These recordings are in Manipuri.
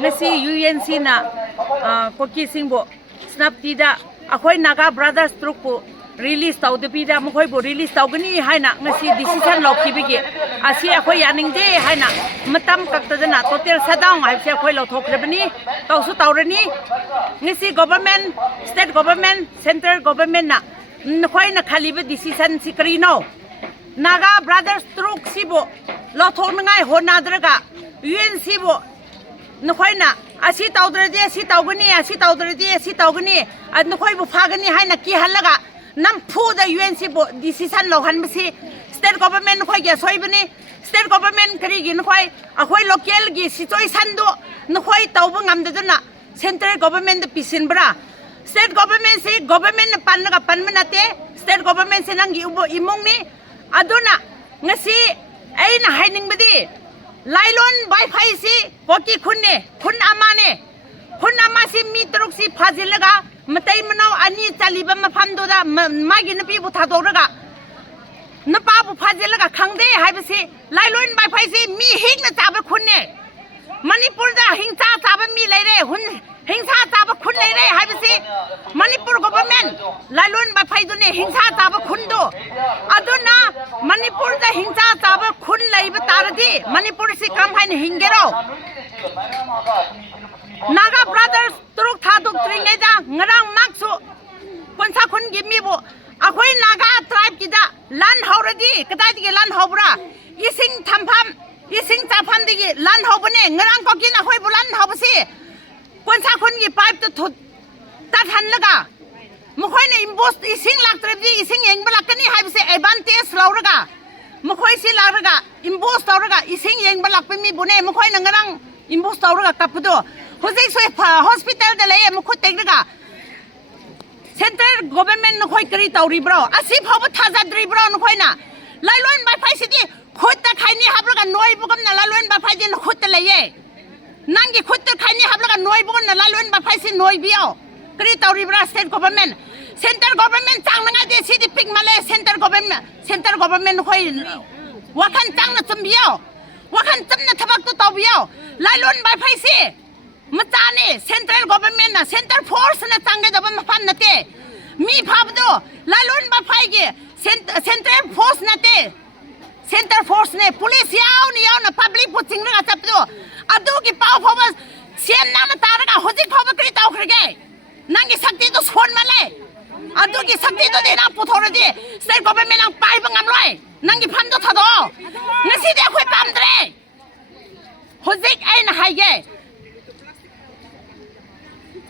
ngasi UNC na koki singbo snaptida akhoi naga brothers truk release tau de pida mkhoi bo release tau gani haina ngasi decision lokhibigi asi akhoi yaning de haina matam kaktadana total shutdown hai se akhoi lo thokrebani tausu taurani ngasi government state government central government na nkhoi na khali be decision sikri no naga brothers truk sibo lo thongai honadraga UNC bo nkhoi na asi taudredi asi taugani asi taudredi asi taugani nkhoi bu phagani haina ki halaga nam phu the UNC bo decision lo han basi state government khoi ge soibani state government kari gi nkhoi akhoi local gi situation do nkhoi tawba ngam de na central government pisin bra state government se government pan ga pan manate state government se nang gi ubo imong ni aduna ngasi aina haining badi lailon wifi si koki khunne khun amane khun amasi mi truk si phajilaga matai manau ani chaliba mafam do da magi napi bu thadorga napa bu phajilaga khangde haibasi lailon wifi si mi hing na chaba khunne manipur da hingsa chaba mi leire hun hingsa chaba khun leire haibasi manipur government lailon wifi do ne hingsa chaba khun do aduna manipur da hingsa chaba khun leiba taradi manipur si kam hain hingero naga brothers truk thaduk tringe da ngarang maksu konsa khun gi mi bo akhoi naga tribe ki da lan hauradi kadai gi lan haubra ising thampham ising chapham digi lan haubane ngarang ko kin akhoi bulan haubasi konsa khun gi pipe to thut tat han laga mukhoi ne imbos ising lak trebi ising eng balak kani haibse advantage lauraga mukhoi si lauraga imbos lauraga ising eng balak pe mi bune mukhoi na ngarang imbos lauraga kapdo hojik soi hospital de lay mukhut tegraga central government nokhoi kari tauri bro asi phaw thajadri bro nokhoi na lailon ba phai sidi khut ta khaini habraga noi bugam na lailon ba phai din khut laye nangi khut ta khaini habraga noi bugam na lailon ba phai si noi bio kari tauri bro state government central government changnga de sidi pik male central government nokhoi wakhan changna chumbio wakhan chamna thabak to tawbio lailon ba phai si Matane central government na central force na change daba mafan nate mi phabdo lalon ba phaige central force nate central force ne police yaw na public puting na chapdo adu ki paw phoba sian na taraga hojik phoba kri taw khrege nangi sakti to son male adu ki sakti to de na puthoradi state government ang pai bangam loi nangi phamdo thado ngasi de khoi pamdre hojik ai na haige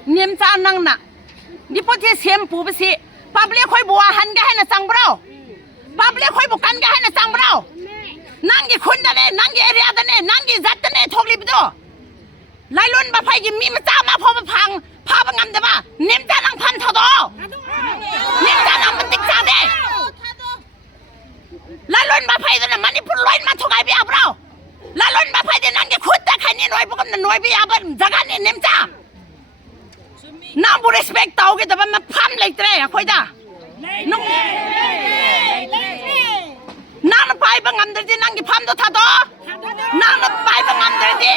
niệm cha năng nè đi phố thế xem phụ bác sĩ public khôi bùa hành cái hay là sang bro public khôi bùa căn cái hay là sang bro năng cái khuôn đó này năng cái area đó này năng cái giật đó này thuộc liệp đó lại luôn bà phải cái mi mà cha mà phô bà phang ngắm đó mà niệm cha năng phan thao đó niệm cha năng mình tích cha đấy lại luôn bà phải đó là Manipur loin mà thuộc ai bị bro lại luôn bà phải cái năng cái khuôn ta khai ni nói bốc cầm nói bị bên jaga này niệm cha Nam bu respect tau ke dapat mafam lagi tre, aku ida. Nung, nang pai bangam terdi nang ki pam do thado, nang pai bangam terdi,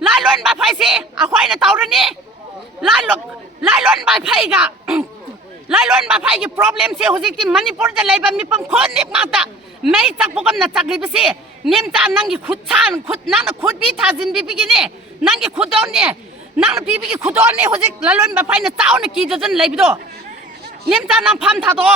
laluan ba pai si, aku ina tau ni, laluan ba pai ga, laluan ba pai ki problem si hujik ti Manipur de leba mi pam khon nip mata, mai tak bukam na tak libi si, nim ta nang ki khutchan, nang khut bi thazin bi begini, nang ki khudon ni. Nang pipi ki khudon ne hojik lalon ba phai na taw na ki jojon leibido nim ta nang pham tha do